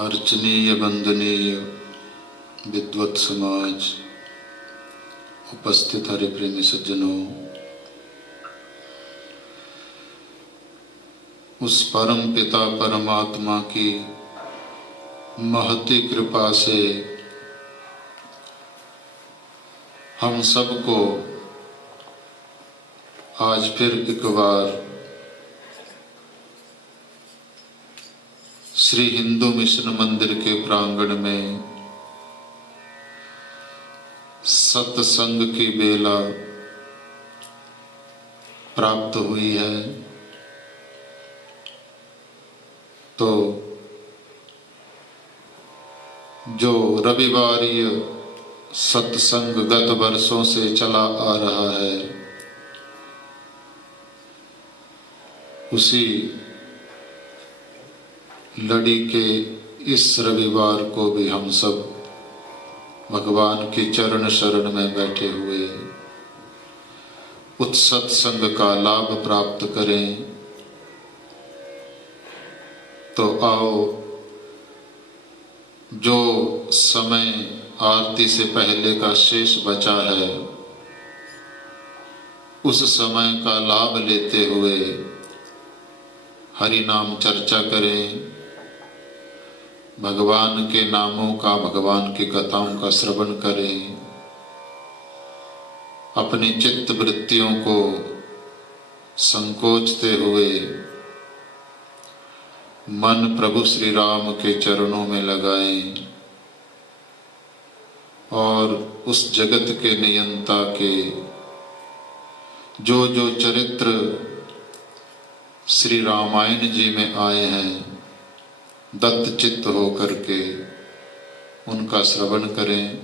अर्चनीय वंदनीय विद्वत समाज, उपस्थित हरिप्रेमी सज्जनों, उस परम पिता परमात्मा की महती कृपा से हम सबको आज फिर एक बार श्री हिंदू मिशन मंदिर के प्रांगण में सत्संग की बेला प्राप्त हुई है। तो जो रविवारीय सत्संग गत वर्षों से चला आ रहा है, उसी लड़ी के इस रविवार को भी हम सब भगवान के चरण शरण में बैठे हुए उस सत्संग का लाभ प्राप्त करें। तो आओ, जो समय आरती से पहले का शेष बचा है, उस समय का लाभ लेते हुए हरि नाम चर्चा करें, भगवान के नामों का, भगवान की कथाओं का श्रवण करें, अपनी चित्त वृत्तियों को संकोचते हुए मन प्रभु श्री राम के चरणों में लगाएं और उस जगत के नियंता के जो जो चरित्र श्री रामायण जी में आए हैं, दत्त चित्त हो करके उनका श्रवण करें।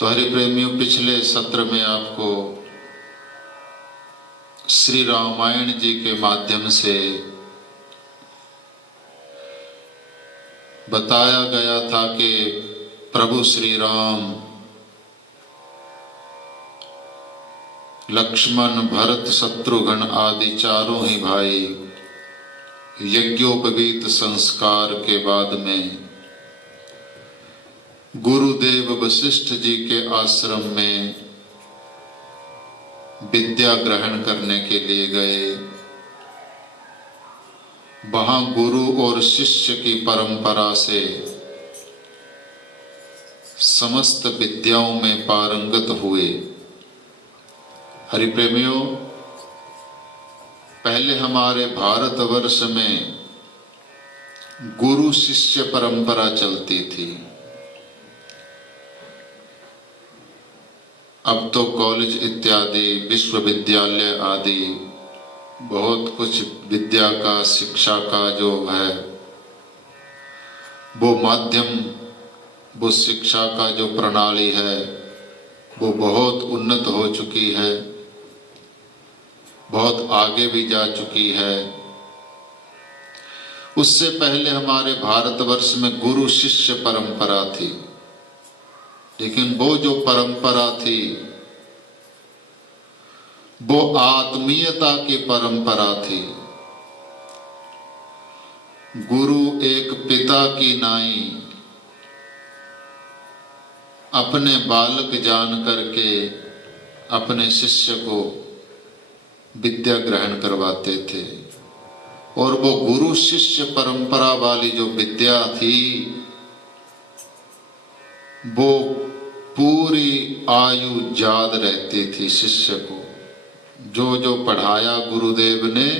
तो हरि प्रेमियों, पिछले सत्र में आपको श्री रामायण जी के माध्यम से बताया गया था कि प्रभु श्री राम लक्ष्मण, भरत, शत्रुघ्न आदि चारों ही भाई यज्ञोपवीत संस्कार के बाद में गुरुदेव वशिष्ठ जी के आश्रम में विद्या ग्रहण करने के लिए गए। वहां गुरु और शिष्य की परंपरा से समस्त विद्याओं में पारंगत हुए। हरि प्रेमियों, पहले हमारे भारतवर्ष में गुरु शिष्य परंपरा चलती थी। अब तो कॉलेज इत्यादि, विश्वविद्यालय आदि बहुत कुछ विद्या का, शिक्षा का जो है वो माध्यम, वो शिक्षा का जो प्रणाली है वो बहुत उन्नत हो चुकी है, बहुत आगे भी जा चुकी है। उससे पहले हमारे भारतवर्ष में गुरु शिष्य परंपरा थी, लेकिन वो जो परंपरा थी वो आत्मीयता की परंपरा थी। गुरु एक पिता की नाई अपने बालक जान करके अपने शिष्य को विद्या ग्रहण करवाते थे। और वो गुरु शिष्य परंपरा वाली जो विद्या थी वो पूरी आयु याद रहती थी शिष्य को। जो जो पढ़ाया गुरुदेव ने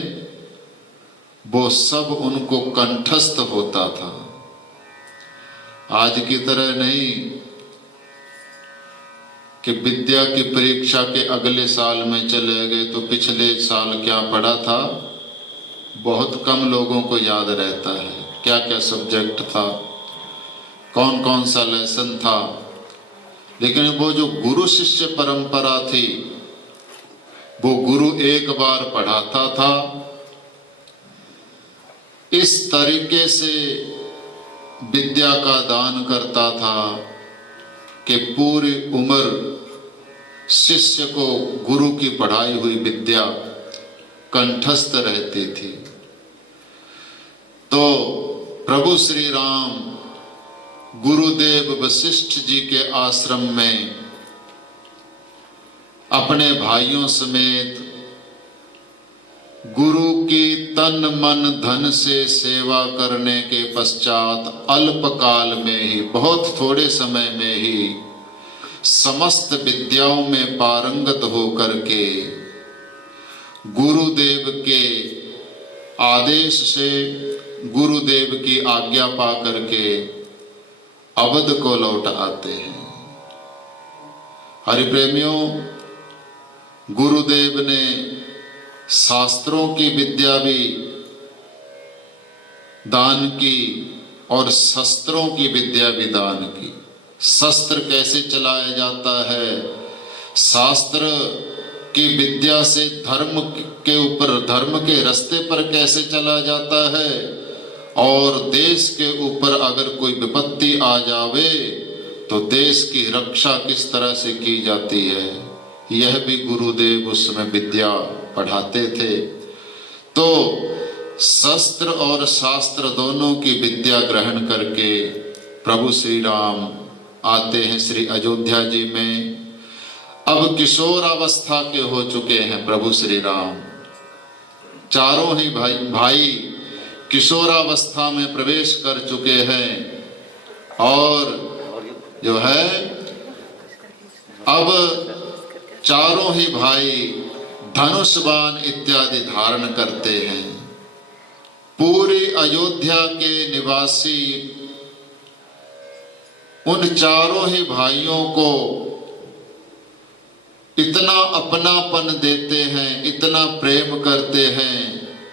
वो सब उनको कंठस्थ होता था। आज की तरह नहीं कि विद्या की परीक्षा के अगले साल में चले गए तो पिछले साल क्या पढ़ा था बहुत कम लोगों को याद रहता है, क्या क्या सब्जेक्ट था, कौन कौन सा लेसन था। लेकिन वो जो गुरु शिष्य परंपरा थी वो गुरु एक बार पढ़ाता था, इस तरीके से विद्या का दान करता था कि पूरी उम्र शिष्य को गुरु की पढ़ाई हुई विद्या कंठस्थ रहती थी। तो प्रभु श्री राम गुरुदेव वशिष्ठ जी के आश्रम में अपने भाइयों समेत गुरु की तन मन धन से सेवा करने के पश्चात अल्प काल में ही, बहुत थोड़े समय में ही समस्त विद्याओं में पारंगत होकर के गुरुदेव के आदेश से, गुरुदेव की आज्ञा पा करके अवध को लौट आते हैं। हरिप्रेमियों, गुरुदेव ने शास्त्रों की विद्या भी दान की और शस्त्रों की विद्या भी दान की। शस्त्र कैसे चलाया जाता है, शास्त्र की विद्या से धर्म के ऊपर, धर्म के रास्ते पर कैसे चला जाता है, और देश के ऊपर अगर कोई विपत्ति आ जावे तो देश की रक्षा किस तरह से की जाती है, यह भी गुरुदेव उस समय विद्या पढ़ाते थे। तो शस्त्र और शास्त्र दोनों की विद्या ग्रहण करके प्रभु श्री राम आते हैं श्री अयोध्या जी में। अब किशोर अवस्था के हो चुके हैं प्रभु श्री राम, चारों ही भाई किशोरावस्था में प्रवेश कर चुके हैं, और जो है अब चारों ही भाई धनुष बाण इत्यादि धारण करते हैं। पूरी अयोध्या के निवासी उन चारों ही भाइयों को इतना अपनापन देते हैं, इतना प्रेम करते हैं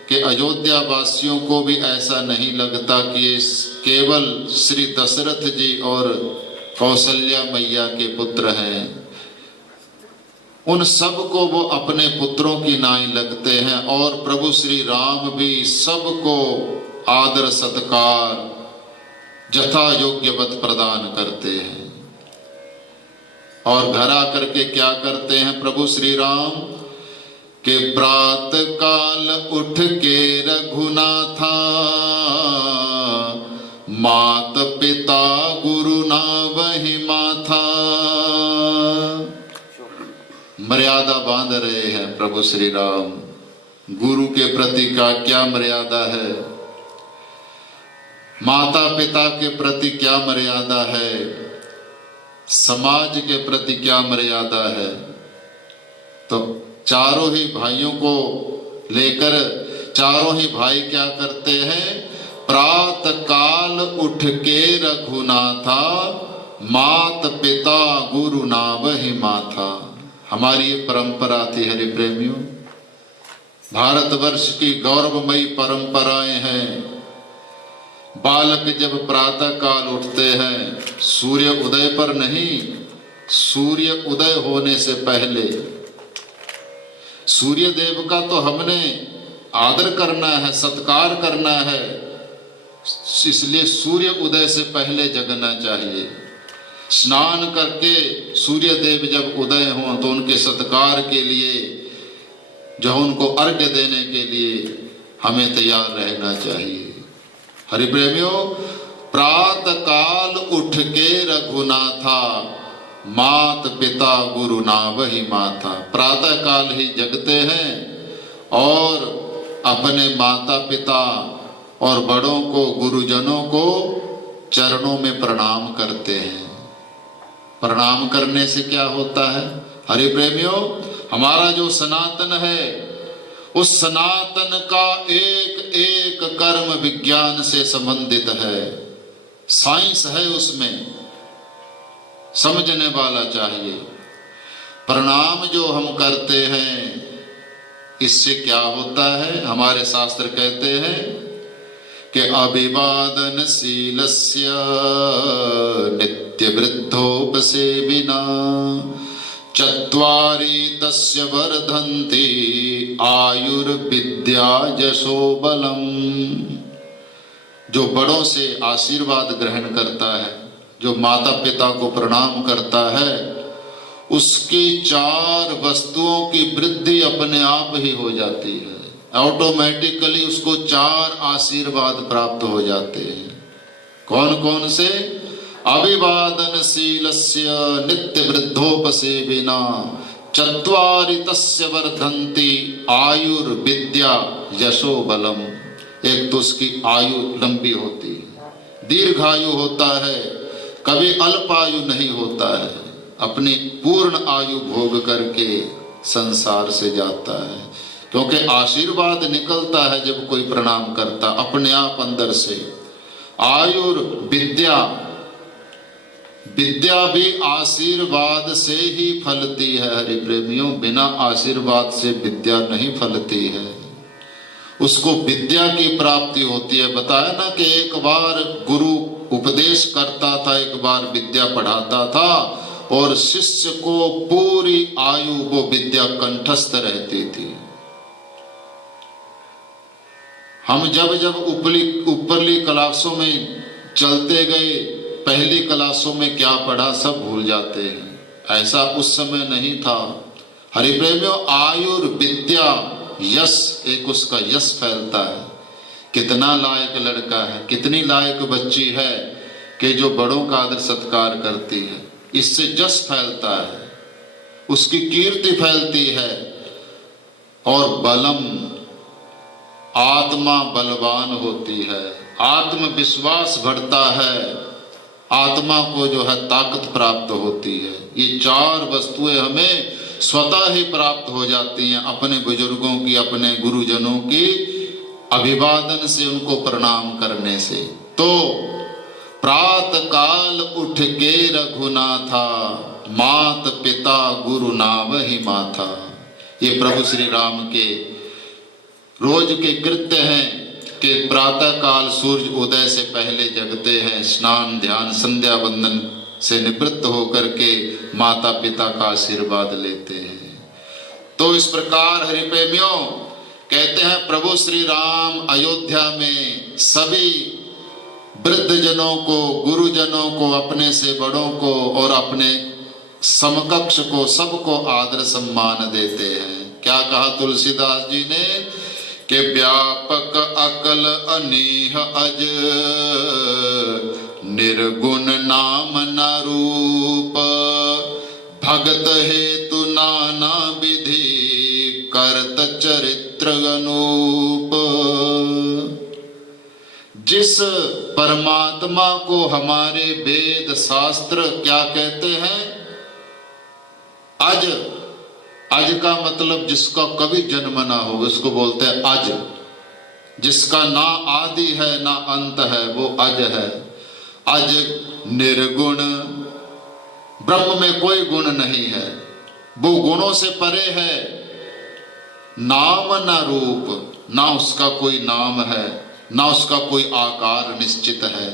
कि अयोध्या वासियों को भी ऐसा नहीं लगता कि ये केवल श्री दशरथ जी और कौशल्या मैया के पुत्र हैं। उन सब को वो अपने पुत्रों की नाई लगते हैं, और प्रभु श्री राम भी सबको आदर सत्कार यथा योग्यवत प्रदान करते हैं। और घर आकर के क्या करते हैं प्रभु श्री राम के प्रातः काल उठ के रघुनाथा, मात पिता गुरु ना वही माथा। मर्यादा बांध रहे हैं प्रभु श्री राम। गुरु के प्रति का क्या मर्यादा है, माता पिता के प्रति क्या मर्यादा है, समाज के प्रति क्या मर्यादा है। तो चारों ही भाइयों को लेकर चारों ही भाई क्या करते हैं, प्रातः काल उठ के रघुनाथा, मात पिता गुरु नावहि माथा। हमारी ये परंपरा थी हरि प्रेमियों, भारतवर्ष की गौरवमयी परंपराएं हैं। बालक जब प्रातः काल उठते हैं, सूर्य उदय पर नहीं, सूर्य उदय होने से पहले। सूर्य देव का तो हमने आदर करना है, सत्कार करना है, इसलिए सूर्य उदय से पहले जगना चाहिए। स्नान करके सूर्य देव जब उदय हों तो उनके सत्कार के लिए, जो उनको अर्घ्य देने के लिए हमें तैयार रहना चाहिए। हरि प्रेमियों, प्रातः काल उठ के रघुनाथा, मात पिता गुरु नावहि माथा। प्रातः काल ही जगते हैं और अपने माता पिता और बड़ों को, गुरुजनों को चरणों में प्रणाम करते हैं। प्रणाम करने से क्या होता है हरि प्रेमियों, हमारा जो सनातन है उस सनातन का एक एक कर्म विज्ञान से संबंधित है, साइंस है उसमें, समझने वाला चाहिए। प्रणाम जो हम करते हैं इससे क्या होता है, हमारे शास्त्र कहते हैं कि अभिवादनशीलस्य नित्य वृद्धोपसेविना चत्वारि तस्य वर्धन्ति आयुर्विद्या यशो बलम। जो बड़ों से आशीर्वाद ग्रहण करता है, जो माता पिता को प्रणाम करता है, उसकी चार वस्तुओं की वृद्धि अपने आप ही हो जाती है। ऑटोमेटिकली उसको 4 आशीर्वाद प्राप्त हो जाते हैं। कौन कौन से? अभिवादनशीलस्य नित्य वृद्धोपसेविना चत्वारि तस्य वर्धन्ति आयुर्विद्या यशो बलम। एक तो उसकी आयु लंबी होती है, दीर्घायु होता है, कभी अल्प आयु नहीं होता है, अपनी पूर्ण आयु भोग करके संसार से जाता है। क्योंकि आशीर्वाद निकलता है जब कोई प्रणाम करता, अपने आप अंदर से। आयुर्विद्या, विद्या भी आशीर्वाद से ही फलती है हरि प्रेमियों, बिना आशीर्वाद से विद्या नहीं फलती है। उसको विद्या की प्राप्ति होती है। बताया ना कि एक बार गुरु उपदेश करता था, एक बार विद्या पढ़ाता था, और शिष्य को पूरी आयु वो विद्या कंठस्थ रहती थी। हम जब जब ऊपरली क्लासों में चलते गए, पहली क्लासों में क्या पढ़ा सब भूल जाते हैं। ऐसा उस समय नहीं था। हरि प्रेमियों, आयुर्विद्या यश, एक उसका यश फैलता है। कितना लायक लड़का है, कितनी लायक बच्ची है कि जो बड़ों का आदर सत्कार करती है, इससे यश फैलता है, उसकी कीर्ति फैलती है। और बलम, आत्मा बलवान होती है, आत्मविश्वास बढ़ता है, आत्मा को जो है ताकत प्राप्त होती है। ये 4 वस्तुएं हमें स्वतः ही प्राप्त हो जाती हैं अपने बुजुर्गों की, अपने गुरुजनों की अभिवादन से, उनको प्रणाम करने से। तो प्रातः काल उठ के रघुनाथा, मात पिता गुरु नावहि माथा। ये प्रभु श्री राम के रोज के कृत्य हैं कि प्रातः काल सूर्य उदय से पहले जगते हैं, स्नान ध्यान संध्या वंदन से निवृत्त होकर के माता पिता का आशीर्वाद लेते हैं। तो इस प्रकार हरि प्रेमियों कहते हैं प्रभु श्री राम अयोध्या में सभी वृद्ध जनों को, गुरुजनों को, अपने से बड़ों को और अपने समकक्ष को, सबको आदर सम्मान देते हैं। क्या कहा तुलसीदास जी ने कि व्यापक अकल अनीह अज, निर्गुण नाम न रूप, भगत हेतु नाना विधि, करत चरित्र अनूप। जिस परमात्मा को हमारे वेद शास्त्र क्या कहते हैं? अज। अज का मतलब जिसका कभी जन्म ना हो, उसको बोलते हैं अज। जिसका ना आदि है ना अंत है, वो अज है। अज निर्गुण, ब्रह्म में कोई गुण नहीं है, वो गुणों से परे है। नाम ना रूप, ना उसका कोई नाम है, ना उसका कोई आकार निश्चित है।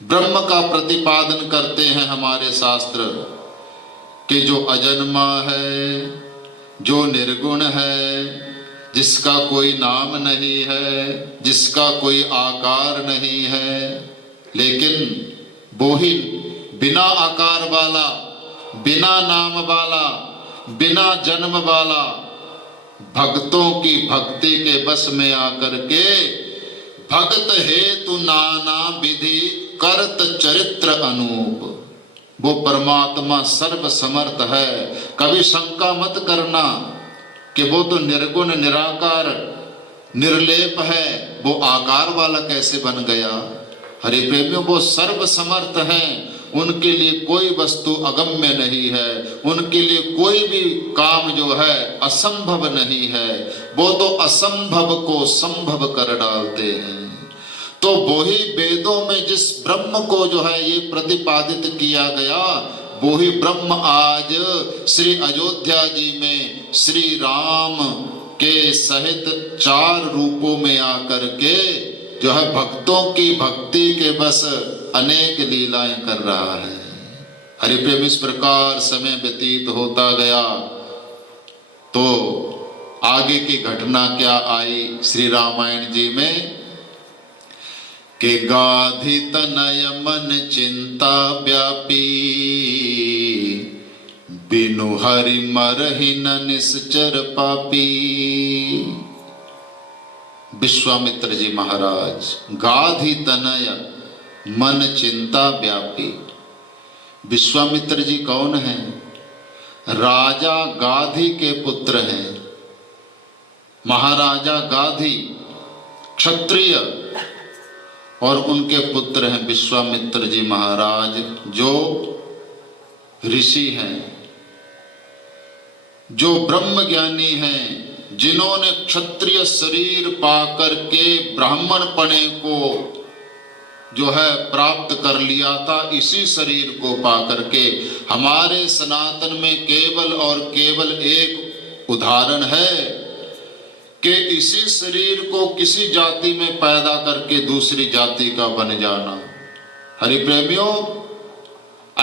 ब्रह्म का प्रतिपादन करते हैं हमारे शास्त्र कि जो अजन्मा है, जो निर्गुण है, जिसका कोई नाम नहीं है, जिसका कोई आकार नहीं है, लेकिन वो ही बिना आकार वाला, बिना नाम वाला, बिना जन्म वाला, भक्तों की भक्ति के बस में आकर के भगत हेतु नाना विधि, करत चरित्र अनूप। वो परमात्मा सर्व समर्थ है। कभी शंका मत करना कि वो तो निर्गुण निराकार निर्लेप है, वो आकार वाला कैसे बन गया। हरि प्रेमियों, वो सर्व समर्थ हैं, उनके लिए कोई वस्तु अगम्य नहीं है, उनके लिए कोई भी काम जो है असंभव नहीं है। वो तो असंभव को संभव कर डालते हैं। तो वही वेदों में जिस ब्रह्म को जो है ये प्रतिपादित किया गया, वही ब्रह्म आज श्री अयोध्या जी में श्री राम के सहित 4 रूपों में आकर के जो है भक्तों की भक्ति के बस अनेक लीलाएं कर रहा है। हरि प्रेम, इस प्रकार समय व्यतीत होता गया तो आगे की घटना क्या आई श्री रामायण जी में कि गाधि तनय मन चिंता व्यापी, बिनु हरि मरहि न निश्चर पापी। विश्वामित्र जी महाराज। गाधी तनय मन चिंता व्यापी। विश्वामित्र जी कौन हैं? राजा गाधी के पुत्र हैं। महाराजा गाधी क्षत्रिय और उनके पुत्र हैं विश्वामित्र जी महाराज, जो ऋषि हैं, जो ब्रह्म ज्ञानी हैं, जिन्होंने क्षत्रिय शरीर पाकर के ब्राह्मण पने को जो है प्राप्त कर लिया था। इसी शरीर को पाकर के हमारे सनातन में केवल और केवल एक उदाहरण है कि इसी शरीर को किसी जाति में पैदा करके दूसरी जाति का बन जाना। हरि प्रेमियों,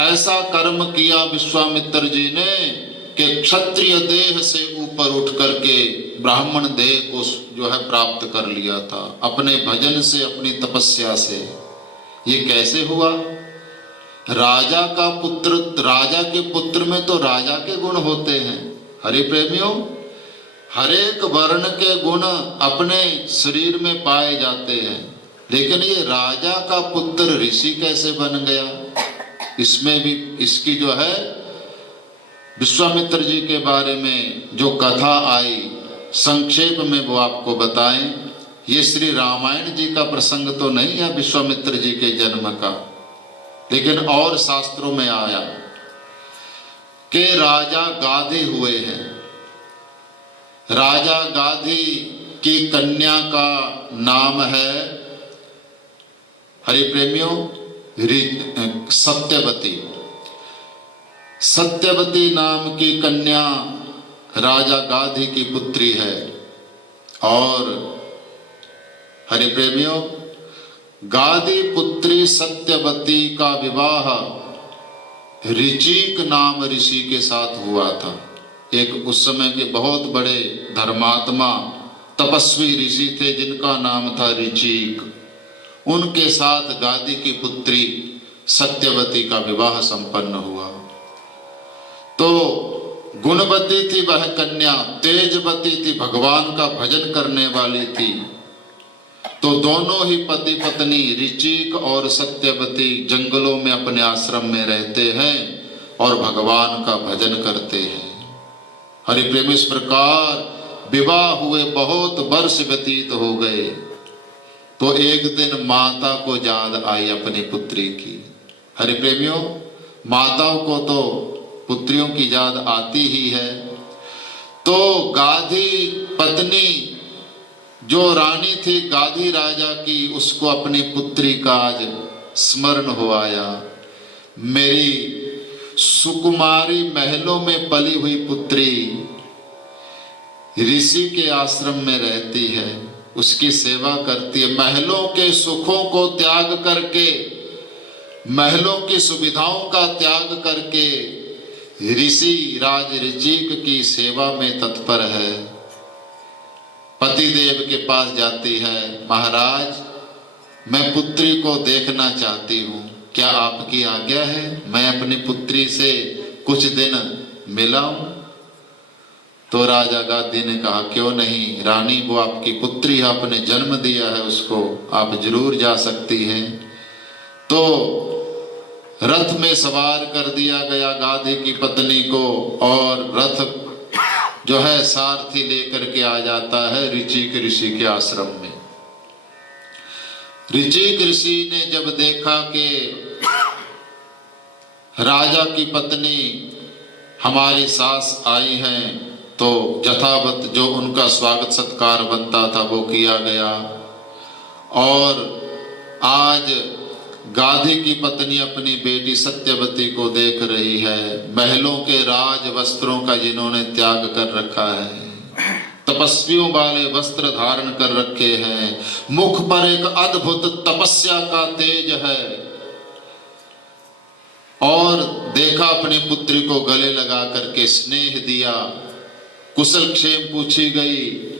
ऐसा कर्म किया विश्वामित्र जी ने कि क्षत्रिय देह से ऊपर उठ करके ब्राह्मण देह को जो है प्राप्त कर लिया था, अपने भजन से, अपनी तपस्या से। ये कैसे हुआ? राजा का पुत्र, राजा के पुत्र में तो राजा के गुण होते हैं। हरि प्रेमियों, हरेक वर्ण के गुण अपने शरीर में पाए जाते हैं, लेकिन ये राजा का पुत्र ऋषि कैसे बन गया? इसमें भी इसकी जो है विश्वामित्र जी के बारे में जो कथा आई संक्षेप में वो आपको बताएं। ये श्री रामायण जी का प्रसंग तो नहीं है विश्वामित्र जी के जन्म का, लेकिन और शास्त्रों में आया कि राजा गाधी हुए हैं। राजा गाधी की कन्या का नाम है, हरि प्रेमियों, सत्यवती। सत्यवती नाम की कन्या राजा गाधी की पुत्री है। और हरि प्रेमियों, गाधी पुत्री सत्यवती का विवाह ऋचिक नाम ऋषि के साथ हुआ था। एक उस समय के बहुत बड़े धर्मात्मा तपस्वी ऋषि थे जिनका नाम था ऋचिक। उनके साथ गाधी की पुत्री सत्यवती का विवाह संपन्न हुआ। तो गुणवती थी वह कन्या, तेजवती थी, भगवान का भजन करने वाली थी। तो दोनों ही पति पत्नी ऋचिक और सत्यवती जंगलों में अपने आश्रम में रहते हैं और भगवान का भजन करते हैं। हरि प्रेम, इस प्रकार विवाह हुए बहुत वर्ष व्यतीत हो गए। तो एक दिन माता को याद आई अपनी पुत्री की। हरि प्रेमियों, माताओं को तो पुत्रियों की याद आती ही है। तो गाधी पत्नी जो रानी थी गाधी राजा की, उसको अपनी पुत्री का आज स्मरण हो आया। मेरी सुकुमारी महलों में पली हुई पुत्री ऋषि के आश्रम में रहती है, उसकी सेवा करती है। महलों के सुखों को त्याग करके, महलों की सुविधाओं का त्याग करके ऋषि राज ऋचिक की सेवा में तत्पर है। पतिदेव के पास जाती है, महाराज मैं पुत्री को देखना चाहती हूँ, क्या आपकी आज्ञा है? मैं अपनी पुत्री से कुछ दिन मिलाऊं? तो राजा गाधी ने कहा, क्यों नहीं रानी, वो आपकी पुत्री है, आपने जन्म दिया है उसको, आप जरूर जा सकती हैं। तो रथ में सवार कर दिया गया गाधी की पत्नी को, और रथ जो है सारथी लेकर के आ जाता है ऋचिक ऋषि के आश्रम में। ऋचिक ऋषि ने जब देखा कि राजा की पत्नी हमारी सास आई हैं, तो यथावत जो उनका स्वागत सत्कार बनता था वो किया गया। और आज गाधी की पत्नी अपनी बेटी सत्यवती को देख रही है, महलों के राज वस्त्रों का जिन्होंने त्याग कर रखा है, तपस्वियों वाले वस्त्र धारण कर रखे हैं, मुख पर एक अद्भुत तपस्या का तेज है। और देखा अपनी पुत्री को गले लगा करके स्नेह दिया, कुशल क्षेम पूछी गई।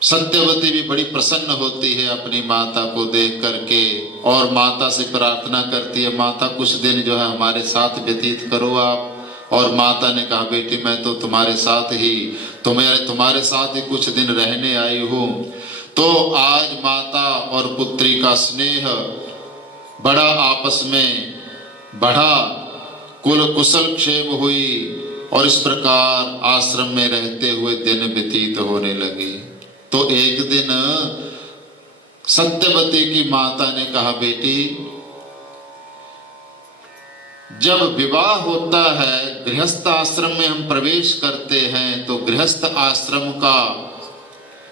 सत्यवती भी बड़ी प्रसन्न होती है अपनी माता को देख करके, और माता से प्रार्थना करती है, माता कुछ दिन जो है हमारे साथ व्यतीत करो आप। और माता ने कहा, बेटी मैं तो तुम्हारे साथ ही कुछ दिन रहने आई हूँ। तो आज माता और पुत्री का स्नेह बड़ा आपस में बढ़ा, कुल कुशल क्षेम हुई और इस प्रकार आश्रम में रहते हुए दिन व्यतीत होने लगे। तो एक दिन सत्यवती की माता ने कहा, बेटी जब विवाह होता है, गृहस्थ आश्रम में हम प्रवेश करते हैं, तो गृहस्थ आश्रम का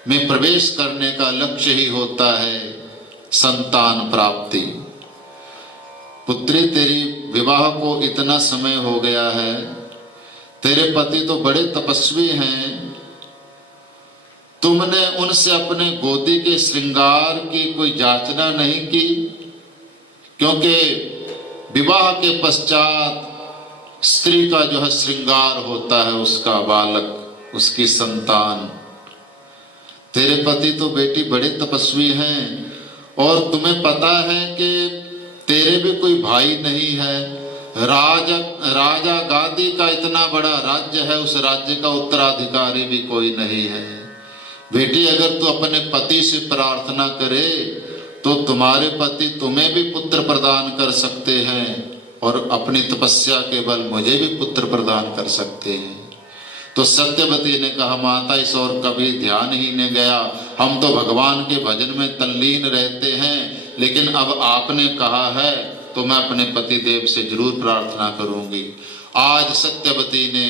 में प्रवेश करने का लक्ष्य ही होता है संतान प्राप्ति। पुत्री तेरी विवाह को इतना समय हो गया है, तेरे पति तो बड़े तपस्वी हैं, तुमने उनसे अपने गोदी के श्रृंगार की कोई याचना नहीं की, क्योंकि विवाह के पश्चात स्त्री का जो है श्रृंगार होता है उसका बालक, उसकी संतान। तेरे पति तो बेटी बड़े तपस्वी हैं और तुम्हें पता है कि तेरे भी कोई भाई नहीं है, राजा गादी का इतना बड़ा राज्य है, उस राज्य का उत्तराधिकारी भी कोई नहीं है। बेटी अगर तू अपने पति से प्रार्थना करे तो तुम्हारे पति तुम्हें भी पुत्र प्रदान कर सकते हैं और अपनी तपस्या के बल मुझे भी पुत्र प्रदान कर सकते हैं। तो सत्यवती ने कहा, माता इस और कभी ध्यान ही नहीं गया, हम तो भगवान के भजन में तल्लीन रहते हैं, लेकिन अब आपने कहा है तो मैं अपने पति देव से जरूर प्रार्थना करूंगी। आज सत्यवती ने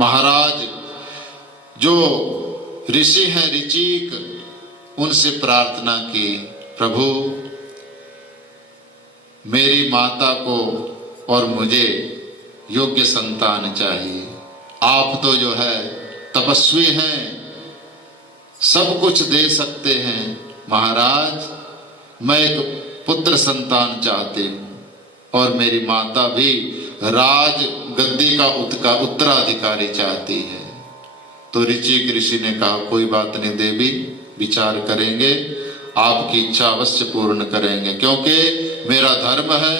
महाराज जो ऋषि हैं ऋचिक, उनसे प्रार्थना की, प्रभु मेरी माता को और मुझे योग्य संतान चाहिए। आप तो जो है तपस्वी हैं, सब कुछ दे सकते हैं, महाराज मैं एक पुत्र संतान चाहती हूँ और मेरी माता भी राज गद्दी का उत्तराधिकारी चाहती है। तो ऋचिक ऋषि ने कहा, कोई बात नहीं देवी, विचार करेंगे, आपकी इच्छा अवश्य पूर्ण करेंगे, क्योंकि मेरा धर्म है,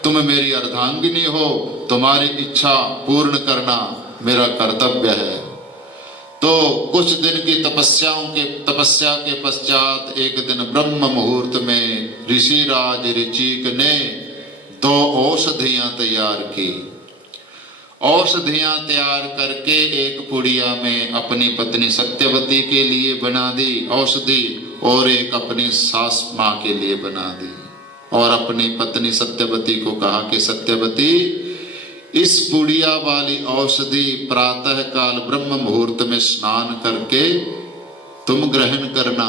तुम मेरी अर्धांगिनी हो, तुम्हारी इच्छा पूर्ण करना मेरा कर्तव्य है। तो कुछ दिन की तपस्या के पश्चात एक दिन ब्रह्म मुहूर्त में ऋषिराज ऋचिक ने 2 औषधियां तैयार की। औषधियां तैयार करके एक पुड़िया में अपनी पत्नी सत्यवती के लिए बना दी औषधि और एक अपनी सास मां के लिए बना दी, और अपनी पत्नी सत्यवती को कहा कि सत्यवती इस पुड़िया वाली औषधि प्रातः काल ब्रह्म मुहूर्त में स्नान करके तुम ग्रहण करना,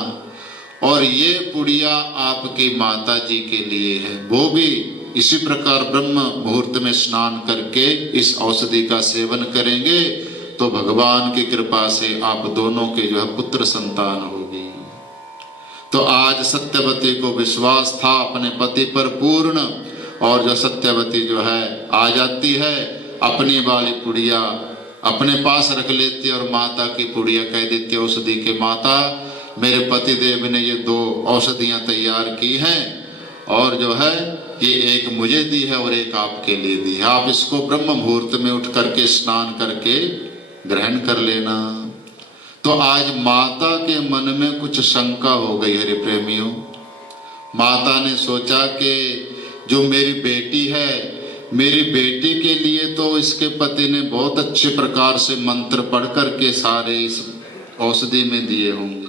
और ये पुड़िया आपकी माता जी के लिए है, वो भी इसी प्रकार ब्रह्म मुहूर्त में स्नान करके इस औषधि का सेवन करेंगे तो भगवान की कृपा से आप दोनों के जो है पुत्र संतान होगी। तो आज सत्यवती को विश्वास था अपने पति पर पूर्ण, और जो सत्यवती जो है आ जाती है, अपनी वाली पुड़िया अपने पास रख लेती और माता की पुड़िया कह देती औषधि के, माता मेरे पति देव ने ये 2 औषधियां तैयार की हैं और जो है ये एक मुझे दी है और एक आपके लिए दी है, आप इसको ब्रह्म मुहूर्त में उठ करके स्नान करके ग्रहण कर लेना। तो आज माता के मन में कुछ शंका हो गई हरि प्रेमियों। माता ने सोचा कि जो मेरी बेटी है, मेरी बेटी के लिए तो इसके पति ने बहुत अच्छे प्रकार से मंत्र पढ़ करके सारे इस औषधि में दिए होंगे,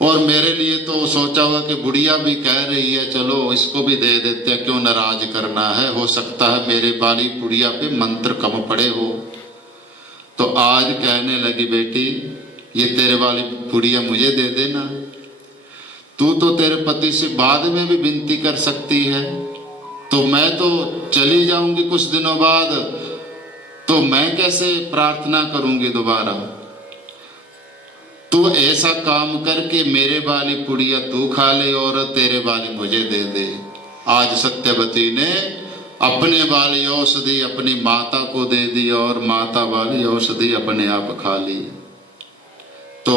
और मेरे लिए तो सोचा होगा कि बुढ़िया भी कह रही है चलो इसको भी दे देते हैं, क्यों नाराज करना है, हो सकता है मेरे वाली बुढ़िया पे मंत्र कम पड़े हो। तो आज कहने लगी, बेटी ये तेरे वाली बुढ़िया मुझे दे देना, तू तो तेरे पति से बाद में भी विनती कर सकती है, तो मैं तो चली जाऊंगी कुछ दिनों बाद, तो मैं कैसे प्रार्थना करूंगी दोबारा। तू ऐसा काम करके मेरे वाली पुड़िया तू खा ले और तेरे वाली मुझे दे दे। आज सत्यवती ने अपने वाली औषधि अपनी माता को दे दी और माता वाली औषधि अपने आप खा ली। तो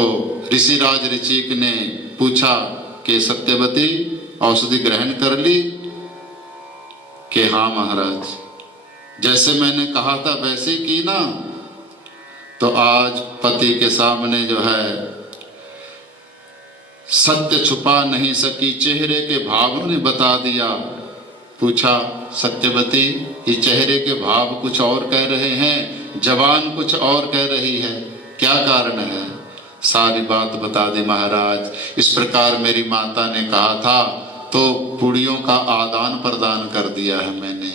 ऋषिराज ऋचिक ने पूछा कि सत्यवती औषधि ग्रहण कर ली? कि हाँ महाराज, जैसे मैंने कहा था वैसे की ना। तो आज पति के सामने जो है सत्य छुपा नहीं सकी, चेहरे के भावों ने बता दिया। पूछा, सत्यवती ये चेहरे के भाव कुछ और कह रहे हैं, जबान कुछ और कह रही है, क्या कारण है? सारी बात बता दी महाराज। इस प्रकार मेरी माता ने कहा था तो पुड़ियों का आदान प्रदान कर दिया है मैंने।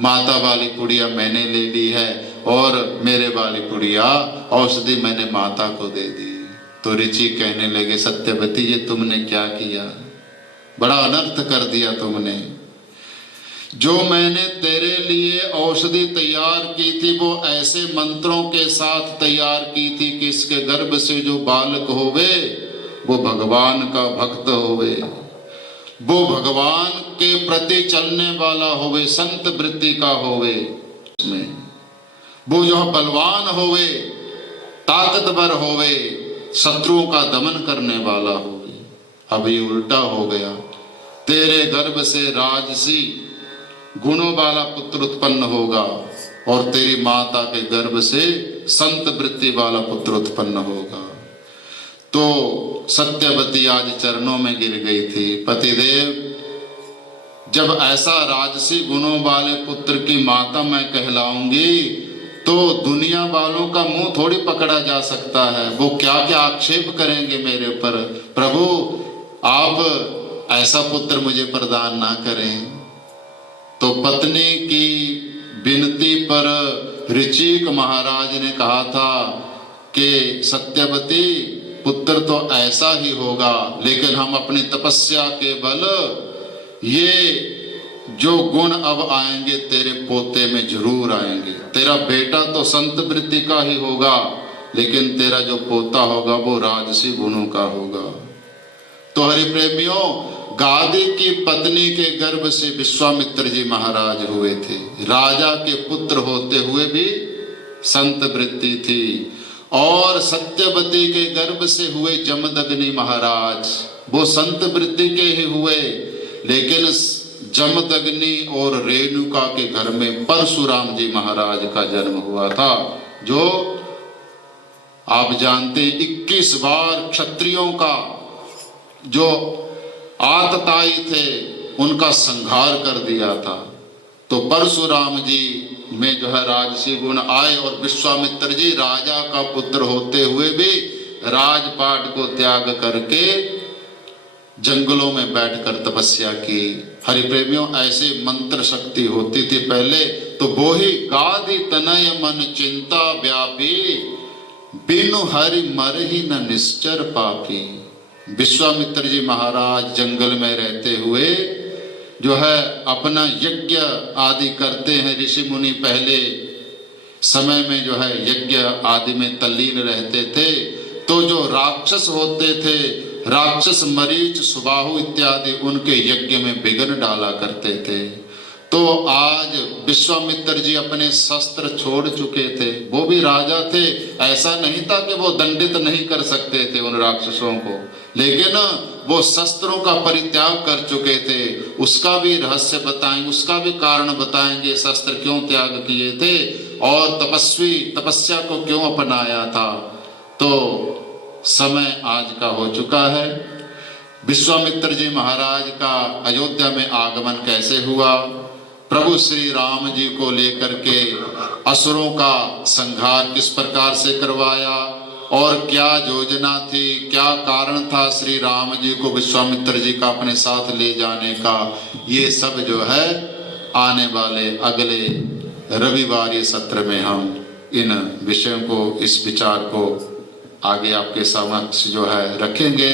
माता वाली पुड़िया मैंने ले ली है और मेरे वाली पुड़िया औषधि मैंने माता को दे दी। तो ऋषि कहने लगे, सत्यवती ये तुमने क्या किया, बड़ा अनर्थ कर दिया तुमने। जो मैंने तेरे लिए औषधि तैयार की थी वो ऐसे मंत्रों के साथ तैयार की थी कि इसके गर्भ से जो बालक होवे वो भगवान का भक्त होवे, वो भगवान के प्रति चलने वाला होवे, संत वृत्ति का होवे, उसमें वो जो बलवान होवे, ताकतवर होवे, शत्रुओं का दमन करने वाला होवे। अब ये उल्टा हो गया, तेरे गर्भ से राजसी गुणों वाला पुत्र उत्पन्न होगा और तेरी माता के गर्भ से संत वृत्ति वाला पुत्र उत्पन्न होगा। तो सत्यवती आज चरणों में गिर गई थी। पतिदेव, जब ऐसा राजसी गुणों वाले पुत्र की माता मैं कहलाऊंगी तो दुनिया वालों का मुंह थोड़ी पकड़ा जा सकता है, वो क्या क्या आक्षेप करेंगे मेरे ऊपर। प्रभु आप ऐसा पुत्र मुझे प्रदान ना करें। तो पत्नी की विनती पर ऋचिक महाराज ने कहा था कि सत्यवती पुत्र तो ऐसा ही होगा, लेकिन हम अपनी तपस्या के बल ये जो गुण अब आएंगे तेरे पोते में जरूर आएंगे। तेरा बेटा तो संत वृत्ति का ही होगा, लेकिन तेरा जो पोता होगा वो राजसी गुणों का होगा। तो हरि प्रेमियों, गादी की पत्नी के गर्भ से विश्वामित्र जी महाराज हुए थे। राजा के पुत्र होते हुए भी संत वृत्ति थी। और सत्यवती के गर्भ से हुए जमदग्नि महाराज, वो संत वृत्ति के ही हुए, लेकिन जमदग्नि और रेणुका के घर में परशुराम जी महाराज का जन्म हुआ था, जो आप जानते 21 बार क्षत्रियों का जो आतताई थे उनका संहार कर दिया था। तो परशुराम जी में जो है राजसी गुण आए और विश्वामित्र जी राजा का पुत्र होते हुए भी राजपाट को त्याग करके जंगलों में बैठकर तपस्या की। हरि प्रेमियों, ऐसे मंत्र शक्ति होती थी पहले। तो वो ही गादि तनय मन चिंता व्यापी, बिनु हरि मर ही न निश्चर पापी। विश्वामित्र जी महाराज जंगल में रहते हुए जो है अपना यज्ञ आदि करते हैं। ऋषि मुनि पहले समय में जो है यज्ञ आदि में तल्लीन रहते थे। तो जो राक्षस होते थे, राक्षस मरीच सुबाहु इत्यादि, उनके यज्ञ में विघ्न डाला करते थे। तो आज विश्वामित्र जी अपने शस्त्र छोड़ चुके थे, वो भी राजा थे। ऐसा नहीं था कि वो दंडित नहीं कर सकते थे उन राक्षसों को, लेकिन वो शस्त्रों का परित्याग कर चुके थे। उसका भी रहस्य बताएंगे, उसका भी कारण बताएंगे, शस्त्र क्यों त्याग किए थे और तपस्या को क्यों अपनाया था। तो समय आज का हो चुका है। विश्वामित्र जी महाराज का अयोध्या में आगमन कैसे हुआ, प्रभु श्री राम जी को लेकर के असुरों का संहार किस प्रकार से करवाया और क्या योजना थी, क्या कारण था श्री राम जी को विश्वामित्र जी का अपने साथ ले जाने का, ये सब जो है आने वाले अगले रविवार ये सत्र में हम इन विषयों को, इस विचार को आगे आपके समक्ष जो है रखेंगे।